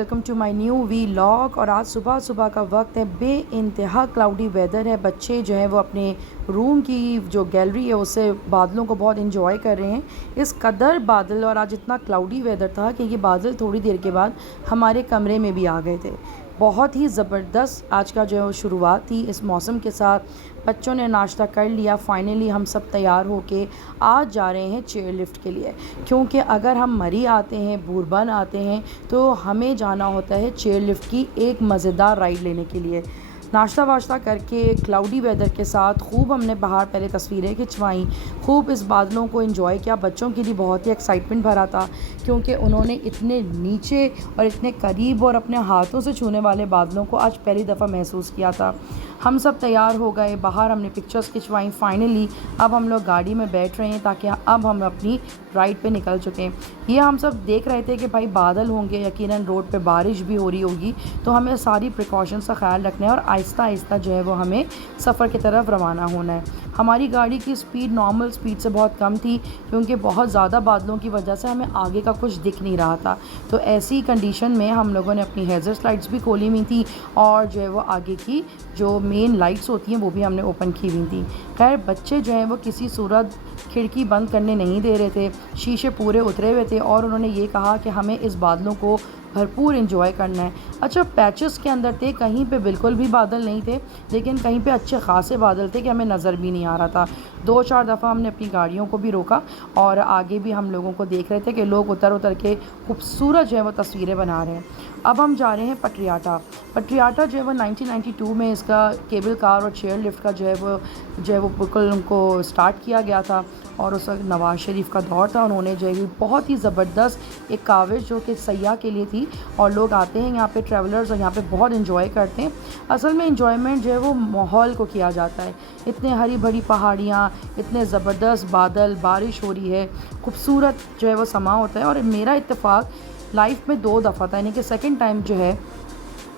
Welcome to my new vlog. और आज सुबह सुबह का वक्त है, बेइंतहा क्लाउडी वेदर है। बच्चे जो हैं वो अपने रूम की जो गैलरी है उससे बादलों को बहुत इंजॉय कर रहे हैं। इस कदर बादल और आज इतना क्लाउडी वेदर था कि ये बादल थोड़ी देर के बाद हमारे कमरे में भी आ गए थे। बहुत ही ज़बरदस्त आज का जो है वो शुरुआत थी इस मौसम के साथ। बच्चों ने नाश्ता कर लिया, फाइनली हम सब तैयार होके आज जा रहे हैं चेयर लिफ्ट के लिए, क्योंकि अगर हम मरी आते हैं, बूरबन आते हैं तो हमें जाना होता है चेयर लिफ्ट की एक मज़ेदार राइड लेने के लिए। नाश्ता वाश्ता करके क्लाउडी वेदर के साथ खूब हमने बाहर पहले तस्वीरें खिंचवाईं, खूब इस बादलों को एंजॉय किया। बच्चों के लिए बहुत ही एक्साइटमेंट भरा था क्योंकि उन्होंने इतने नीचे और इतने करीब और अपने हाथों से छूने वाले बादलों को आज पहली दफ़ा महसूस किया था। हम सब तैयार हो गए, बाहर हमने पिक्चर्स खिंचवाई। फाइनली अब हम लोग गाड़ी में बैठ रहे हैं ताकि अब हम अपनी राइड पे निकल चुके हैं। ये हम सब देख रहे थे कि भाई बादल होंगे, यकीनन रोड पे बारिश भी हो रही होगी, तो हमें सारी प्रिकॉशंस का ख्याल रखना है और आहिस्ता आहिस्ता जो है वो हमें सफ़र की तरफ रवाना होना है। हमारी गाड़ी की स्पीड नॉर्मल स्पीड से बहुत कम थी क्योंकि बहुत ज़्यादा बादलों की वजह से हमें आगे का कुछ दिख नहीं रहा था। तो ऐसी कंडीशन में हम लोगों ने अपनी हेज़र्स लाइट्स भी खोली हुई थी और जो है वो आगे की जो मेन लाइट्स होती हैं वो भी हमने ओपन की हुई थी। खैर बच्चे जो हैं वो किसी सूरत खिड़की बंद करने नहीं दे रहे थे, शीशे पूरे उतरे हुए थे और उन्होंने ये कहा कि हमें इस बादलों को भरपूर एंजॉय करना है। अच्छा, पैचेस के अंदर थे, कहीं पे बिल्कुल भी बादल नहीं थे, लेकिन कहीं पे अच्छे खासे बादल थे कि हमें नज़र भी नहीं आ रहा था। 2-4 दफ़ा हमने अपनी गाड़ियों को भी रोका और आगे भी हम लोगों को देख रहे थे कि लोग उतर उतर के खूबसूरत जो है वो तस्वीरें बना रहे हैं। अब हम जा रहे हैं पटियाटा। पटियाटा जो है वो 1992 में इसका केबल कार और चेयर लिफ्ट का जो है वो बिल्कुल उनको स्टार्ट किया गया था और उस वक्त नवाज़ शरीफ का दौर था। उन्होंने जो है बहुत ही ज़बरदस्त एक काविश जो कि सयाह के लिए थी और लोग आते हैं यहाँ पे ट्रैवलर्स और यहाँ पे बहुत इन्जॉय करते हैं। असल में इन्जॉयमेंट जो है वो माहौल को किया जाता है। इतने हरी भरी पहाड़ियाँ, इतने ज़बरदस्त बादल, बारिश हो रही है, खूबसूरत जो है वो समा होता है। और मेरा इत्तेफाक लाइफ में 2 दफ़ा था, यानी कि सेकंड टाइम जो है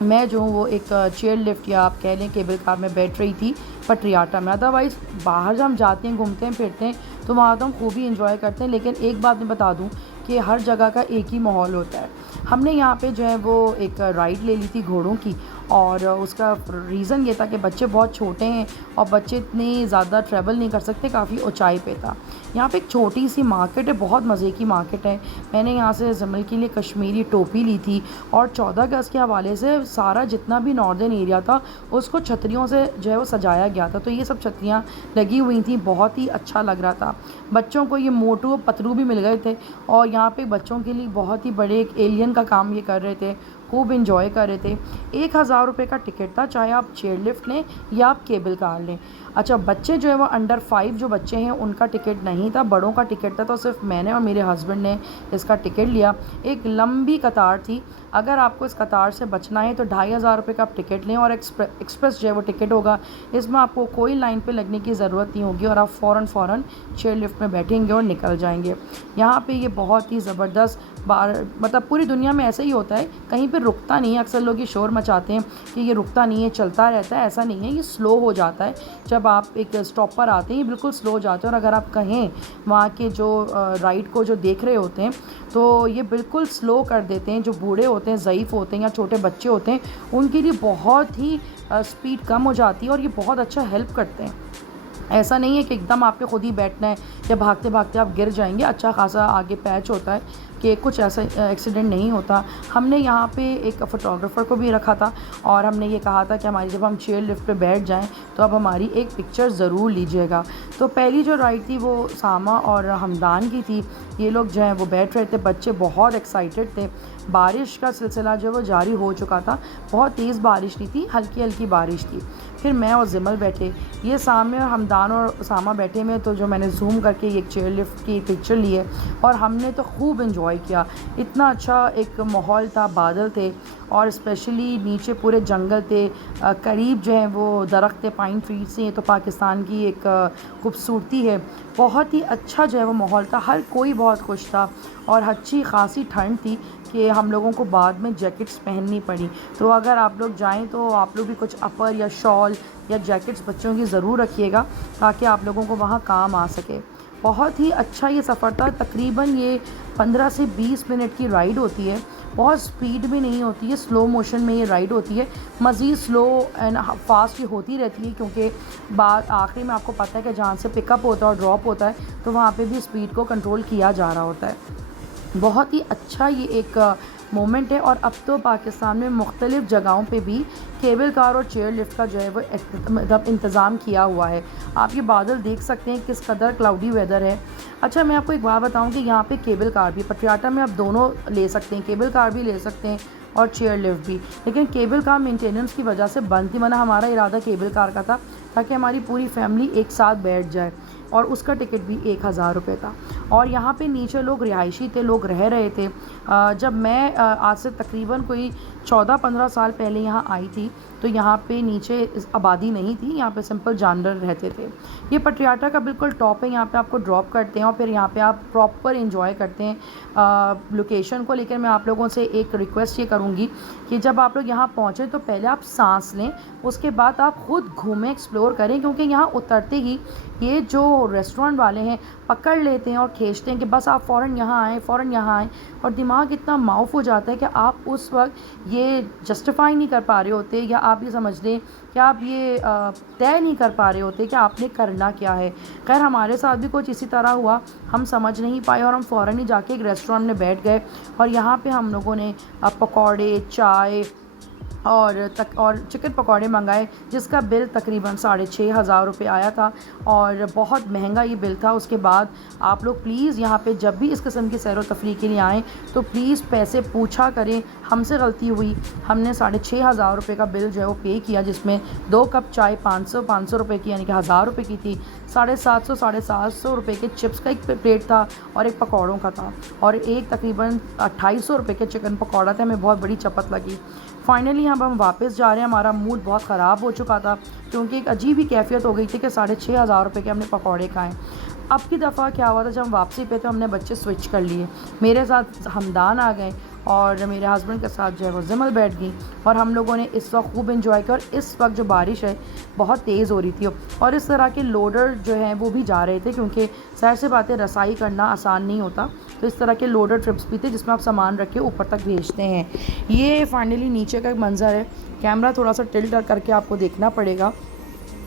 मैं जो हूँ वो एक चेयर लिफ्ट या आप कह लें केबल कार में बैठ रही थी पटियाटा में। अदरवाइज़ बाहर जब हम जाते हैं, घूमते हैं, फिरते हैं तो वहाँ तो हम खूब ही इंजॉय करते हैं, लेकिन एक बात मैं बता दूँ कि हर जगह का एक ही माहौल होता है। हमने यहाँ पे जो है वो एक राइड ले ली थी घोड़ों की और उसका रीज़न ये था कि बच्चे बहुत छोटे हैं और बच्चे इतनी ज़्यादा ट्रैवल नहीं कर सकते, काफ़ी ऊंचाई पे था। यहाँ पे एक छोटी सी मार्केट है, बहुत मज़े की मार्केट है। मैंने यहाँ से जमल के लिए कश्मीरी टोपी ली थी और 14 अगस्त के हवाले से सारा जितना भी नॉर्दर्न एरिया था उसको छतरियों से जो है वो सजाया गया था। तो ये सब छतरियाँ लगी हुई थी, बहुत ही अच्छा लग रहा था। बच्चों को ये मोटू पतलू भी मिल गए थे और यहाँ पे बच्चों के लिए बहुत ही बड़े एक एलियन का काम ये कर रहे थे, खूब इंजॉय कर रहे थे। 1000 रुपये का टिकट था, चाहे आप चेयर लिफ्ट लें या आप केबल कार लें। अच्छा, बच्चे जो है वो अंडर 5 जो बच्चे हैं उनका टिकट नहीं था, बड़ों का टिकट था। तो सिर्फ मैंने और मेरे हस्बैंड ने इसका टिकट लिया। एक लंबी कतार थी, अगर आपको इस कतार से बचना है तो 2500 रुपये का आप टिकट लें और एक्सप्रेस जो है वो टिकट होगा। इसमें आपको कोई लाइन पे लगने की ज़रूरत नहीं होगी और आप फ़ौरन चेयर लिफ्ट में बैठेंगे और निकल जाएंगे। यहाँ पे ये बहुत ही ज़बरदस्त मतलब पूरी दुनिया में ऐसा ही होता है, कहीं पे रुकता नहीं है। अक्सर लोग ये शोर मचाते हैं कि ये रुकता नहीं है, चलता रहता है, ऐसा नहीं है, ये स्लो हो जाता है। जब आप एक स्टॉप पर आते हैं ये बिल्कुल स्लो हो जाते हैं और अगर आप कहें वहाँ के जो राइड को जो देख रहे होते हैं तो ये बिल्कुल स्लो कर देते हैं। जो बूढ़े होते हैं, ज़ईफ़ होते हैं या छोटे बच्चे होते हैं, उनके लिए बहुत ही स्पीड कम हो जाती है और ये बहुत अच्छा हेल्प करते हैं। ऐसा नहीं है कि एकदम आपके खुद ही बैठना है या भागते भागते आप गिर जाएंगे। अच्छा खासा आगे पैच होता है कि कुछ ऐसा एक्सीडेंट नहीं होता। हमने यहाँ पे एक फ़ोटोग्राफ़र को भी रखा था और हमने ये कहा था कि हमारी जब हम चेयर लिफ्ट पे बैठ जाएं तो अब हमारी एक पिक्चर ज़रूर लीजिएगा। तो पहली जो राइड थी वो सामा और हमदान की थी। ये लोग जो हैं वो बैठ रहे थे, बच्चे बहुत एक्साइटेड थे। बारिश का सिलसिला जो है वो जारी हो चुका था, बहुत तेज़ बारिश नहीं थी, हल्की हल्की बारिश थी। फिर मैं और जिमल बैठे, ये सामने और हमदान और सामा बैठे में, तो जो मैंने जूम करके एक चेयर लिफ्ट की पिक्चर ली है और हमने तो खूब इंजॉय किया। इतना अच्छा एक माहौल था, बादल थे और स्पेशली नीचे पूरे जंगल थे, करीब जो है वो दरख्त थे, पाइन ट्रीज से। तो पाकिस्तान की एक खूबसूरती है। बहुत ही अच्छा जो है वो माहौल था, हर कोई बहुत खुश था और अच्छी खासी ठंड थी कि हम लोगों को बाद में जैकेट्स पहननी पड़ी। तो अगर आप लोग जाएं तो आप लोग भी कुछ अपर या शॉल या जैकेट्स बच्चों की ज़रूर रखिएगा ताकि आप लोगों को वहाँ काम आ सके। बहुत ही अच्छा ये सफ़र था। तकरीबन ये 15 से 20 मिनट की राइड होती है बहुत स्पीड भी नहीं होती है, स्लो मोशन में ये राइड होती है। मज़ीद स्लो एंड फास्ट ये होती रहती है, क्योंकि बाद आखिरी में आपको पता है कि जहाँ से पिकअप होता है और ड्रॉप होता है तो वहाँ पे भी स्पीड को कंट्रोल किया जा रहा होता है। बहुत ही अच्छा ये एक मोमेंट है। और अब तो पाकिस्तान में मुख्तलिफ़ जगहों पे भी केबल कार और चेयर लिफ्ट का जो है वो मतलब इंतज़ाम किया हुआ है। आप ये बादल देख सकते हैं किस कदर क्लाउडी वेदर है। अच्छा, मैं आपको एक बात बताऊं कि यहाँ पे केबल कार भी पटियाला में आप दोनों ले सकते हैं, केबल कार भी ले सकते हैं और चेयर लिफ्ट भी। लेकिन केबल कार मेंटेनेंस की वजह से बंद थी, वरना हमारा इरादा केबल कार का था ताकि हमारी पूरी फैमिली एक साथ बैठ जाए, और उसका टिकट भी 1000 रुपये था। और यहाँ पे नीचे लोग रिहायशी थे, लोग रह रहे थे। जब मैं आज से तकरीबन कोई 14-15 साल पहले यहाँ आई थी तो यहाँ पे नीचे आबादी नहीं थी, यहाँ पे सिंपल जानवर रहते थे। ये पटियाला का बिल्कुल टॉप है, यहाँ पे आपको ड्रॉप करते हैं और फिर यहाँ पे आप प्रॉपर एंजॉय करते हैं लोकेशन को। लेकिन मैं आप लोगों से एक रिक्वेस्ट ये करूँगी कि जब आप लोग यहाँ पहुँचें तो पहले आप सांस लें, उसके बाद आप ख़ुद घूमें, एक्सप्लोर करें, क्योंकि यहाँ उतरते ही ये जो रेस्टोरेंट वाले हैं पकड़ लेते हैं और खींचते हैं कि बस आप फ़ौरन यहाँ आएँ, फ़ौरन यहाँ आएँ। और दिमाग इतना माउफ हो जाता है कि आप उस वक्त ये जस्टिफाई नहीं कर पा रहे होते, या आप ये समझ लें कि आप ये तय नहीं कर पा रहे होते कि आपने करना क्या है। खैर, हमारे साथ भी कुछ इसी तरह हुआ, हम समझ नहीं पाए और हम फ़ौरन ही जाके एक रेस्टोरेंट में बैठ गए। और यहाँ पे हम लोगों ने पकौड़े, चाय और चिकन पकौड़े मंगाए, जिसका बिल तकरीबन 6500 रुपये आया था और बहुत महंगा ये बिल था। उसके बाद आप लोग प्लीज़ यहाँ पे जब भी इस किस्म की सैर व तफरीह के लिए आएँ तो प्लीज़ पैसे पूछा करें। हमसे गलती हुई, हमने 6500 रुपये का बिल जो है वो पे किया, जिसमें 2 कप चाय 500 रुपये की, यानी कि 1000 रुपये की थी। 750 रुपये के चिप्स का एक प्लेट था और एक पकौड़ों का था, और एक तकरीबन 2800 रुपये के चिकन पकौड़ा था। हमें बहुत बड़ी चपत लगी। फाइनली हम वापस जा रहे हैं, हमारा मूड बहुत ख़राब हो चुका था क्योंकि एक अजीब ही कैफियत हो गई थी कि 6500 रुपये के हमने पकौड़े खाएँ। अब की दफ़ा क्या हुआ था, जब हम वापसी पे थे हमने बच्चे स्विच कर लिए, मेरे साथ हमदान आ गए और मेरे हस्बैंड के साथ जो है वो ज़िमल बैठ गई, और हम लोगों ने इस वक्त खूब एंजॉय किया। और इस वक्त जो बारिश है बहुत तेज़ हो रही थी और इस तरह के लोडर जो हैं वो भी जा रहे थे, क्योंकि ज़ाहिर सी बातें रसाई करना आसान नहीं होता, तो इस तरह के लोडर ट्रिप्स भी थे जिसमें आप सामान रख के ऊपर तक भेजते हैं। ये फाइनली नीचे का एक मंज़र है, कैमरा थोड़ा सा टिल्ट करके आपको देखना पड़ेगा।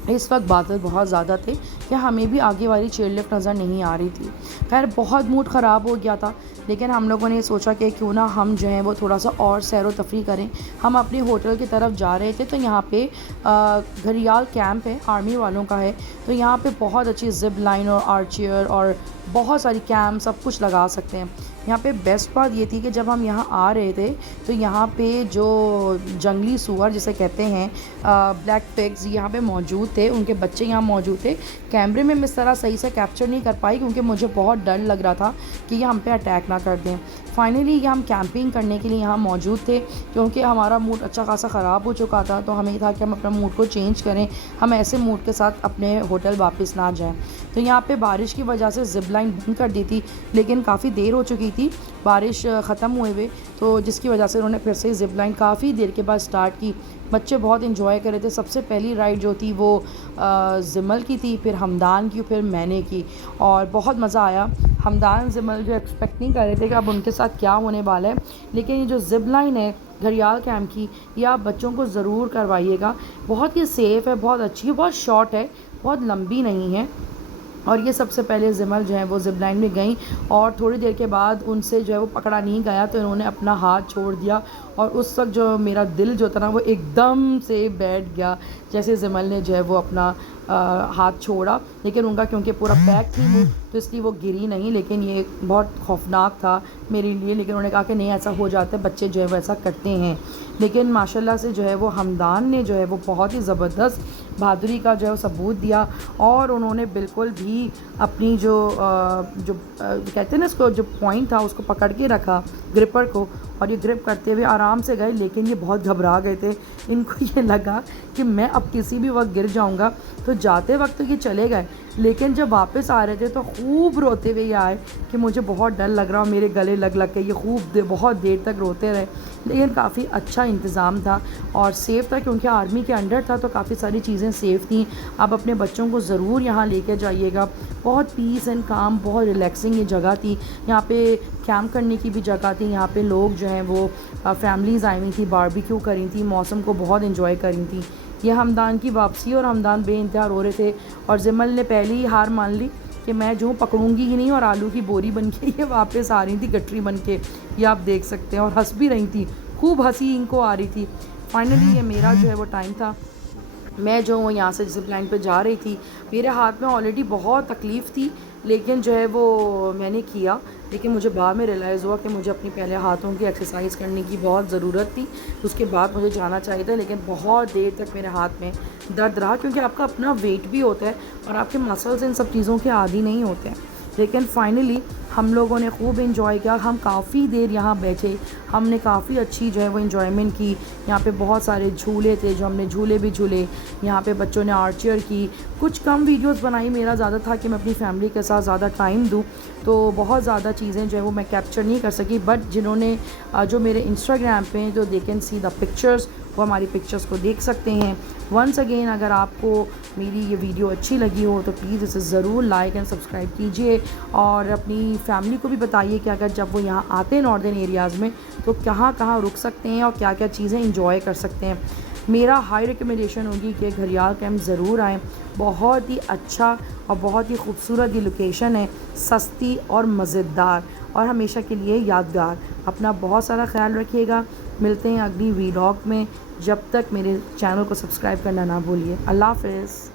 इस वक्त बादल बहुत ज़्यादा थे कि हमें भी आगे वाली चेयर लिफ्ट नज़र नहीं आ रही थी। खैर, बहुत मूड ख़राब हो गया था, लेकिन हम लोगों ने सोचा कि क्यों ना हम जो है वो थोड़ा सा और सैर व तफरीह करें। हम अपने होटल की तरफ जा रहे थे तो यहाँ पे घड़ियाल कैंप है, आर्मी वालों का है, तो यहाँ पे बहुत अच्छी जिप लाइन और आर्चियर और बहुत सारी कैंप सब कुछ लगा सकते हैं। यहाँ पे बेस्ट बात ये थी कि जब हम यहाँ आ रहे थे तो यहाँ पे जो जंगली सूअर जिसे कहते हैं ब्लैक पिग्स यहाँ पे मौजूद थे, उनके बच्चे यहाँ मौजूद थे। कैमरे में मैं इस तरह सही से कैप्चर नहीं कर पाई क्योंकि मुझे बहुत डर लग रहा था कि ये हम पे अटैक ना कर दें। फाइनली ये हम कैंपिंग करने के लिए यहाँ मौजूद थे, क्योंकि हमारा मूड अच्छा खासा ख़राब हो चुका था, तो हमें था कि हम अपना मूड को चेंज करें, हम ऐसे मूड के साथ अपने होटल वापस ना जाएं। तो यहाँ पे बारिश की वजह से ज़िप लाइन बंद कर दी थी, लेकिन काफ़ी देर हो चुकी थी बारिश ख़त्म हुए हुए, तो जिसकी वजह से उन्होंने फिर से ज़िप लाइन काफ़ी देर के बाद स्टार्ट की। बच्चे बहुत इन्जॉय कर रहे थे। सबसे पहली राइड जो थी वो ज़िमल की थी, फिर हमदान की, फिर मैंने की, और बहुत मज़ा आया। हमदान ज़िमल जो एक्सपेक्ट नहीं कर रहे थे कि अब उनके साथ क्या होने वाला है, लेकिन ये जो ज़िप लाइन है घड़ियाल कैंप की, ये आप बच्चों को ज़रूर करवाइएगा। बहुत ही सेफ़ है, बहुत अच्छी है, बहुत शॉर्ट है, बहुत लंबी नहीं है। और ये सबसे पहले ज़िमल जो है वो ज़िप लाइन में गई और थोड़ी देर के बाद उनसे जो है वो पकड़ा नहीं गया, तो इन्होंने अपना हाथ छोड़ दिया और उस वक्त जो मेरा दिल जो था ना वो एकदम से बैठ गया जैसे ज़िमल ने जो है वो अपना हाथ छोड़ा। लेकिन उनका क्योंकि पूरा पैक थी वो, तो इसलिए वो गिरी नहीं, लेकिन ये बहुत खौफनाक था मेरे लिए। लेकिन उन्होंने कहा कि नहीं, ऐसा हो जाता है, बच्चे जो है वो ऐसा करते हैं। लेकिन माशाल्लाह से जो है वो हमदान ने जो है वो बहुत ही ज़बरदस्त बहादुरी का जो है सबूत दिया, और उन्होंने बिल्कुल भी अपनी जो कहते हैं ना इसको, जो पॉइंट था उसको पकड़ के रखा, ग्रिपर को, और ये ग्रिप करते हुए आराम से गए। लेकिन ये बहुत घबरा गए थे, इनको ये लगा कि मैं अब किसी भी वक्त गिर जाऊंगा, तो जाते वक्त तो ये चले गए, लेकिन जब वापस आ रहे थे तो खूब रोते हुए ये आए कि मुझे बहुत डर लग रहा, और मेरे गले लग के ये खूब बहुत देर तक रोते रहे। लेकिन काफ़ी अच्छा इंतज़ाम था और सेफ़ था, क्योंकि आर्मी के अंडर था तो काफ़ी सारी चीज़ें सेफ़ थी। आप अपने बच्चों को ज़रूर यहाँ लेके जाइएगा। बहुत पीस एंड काम, बहुत रिलैक्सिंग ये जगह थी। यहाँ पे कैंप करने की भी जगह थी। यहाँ पे लोग जो हैं वो फैमिलीज़ आई हुई थी, बारबेक्यू करी थी, मौसम को बहुत एंजॉय करी थी। ये हमदान की वापसी और हमदान बेइंतहा रो रहे थे और ज़िमल ने पहले ही हार मान ली कि मैं जो पकड़ूंगी ही नहीं, और आलू की बोरी बन के ये वापस आ रही थी गठरी बन के, ये आप देख सकते हैं। और हंस भी रही थी, खूब हंसी इनको आ रही थी। फाइनली ये मेरा जो है वो टाइम था। मैं जो हूँ यहाँ से जिप लाइन पे जा रही थी, मेरे हाथ में ऑलरेडी बहुत तकलीफ़ थी, लेकिन जो है वो मैंने किया। लेकिन मुझे बाद में रियलाइज़ हुआ कि मुझे अपनी पहले हाथों की एक्सरसाइज करने की बहुत ज़रूरत थी, उसके बाद मुझे जाना चाहिए था। लेकिन बहुत देर तक मेरे हाथ में दर्द रहा, क्योंकि आपका अपना वेट भी होता है और आपके मसल्स इन सब चीज़ों के आदी नहीं होते हैं। लेकिन फाइनली हम लोगों ने खूब इन्जॉय किया। हम काफ़ी देर यहाँ बैठे, हमने काफ़ी अच्छी जो है वो इन्जॉयमेंट की। यहाँ पे बहुत सारे झूले थे जो हमने झूले भी झूले। यहाँ पे बच्चों ने आर्चर की। कुछ कम वीडियोस बनाई, मेरा ज़्यादा था कि मैं अपनी फैमिली के साथ ज़्यादा टाइम दूँ, तो बहुत ज़्यादा चीज़ें जो है वो मैं कैप्चर नहीं कर सकी। बट जिन्होंने जो मेरे इंस्टाग्राम पे हैं, तो they can see the pictures, वो हमारी पिक्चर्स को देख सकते हैं। वंस अगेन, अगर आपको मेरी ये वीडियो अच्छी लगी हो तो प्लीज़ इसे ज़रूर लाइक एंड सब्सक्राइब कीजिए और अपनी फैमिली को भी बताइए कि अगर जब वो यहाँ आते हैं नॉर्दर्न एरियाज़ में, तो कहाँ कहाँ रुक सकते हैं और क्या क्या चीज़ें इंजॉय कर सकते हैं। मेरा हाई रिकमेंडेशन होगी कि घड़ियाल कैंप ज़रूर आएँ। बहुत ही अच्छा और बहुत ही खूबसूरत ये लोकेशन है, सस्ती और मज़ेदार और हमेशा के लिए यादगार। अपना बहुत सारा ख्याल रखिएगा। मिलते हैं अगली व्लॉग में। जब तक मेरे चैनल को सब्सक्राइब करना ना भूलिए। अल्लाह हाफ़िज़।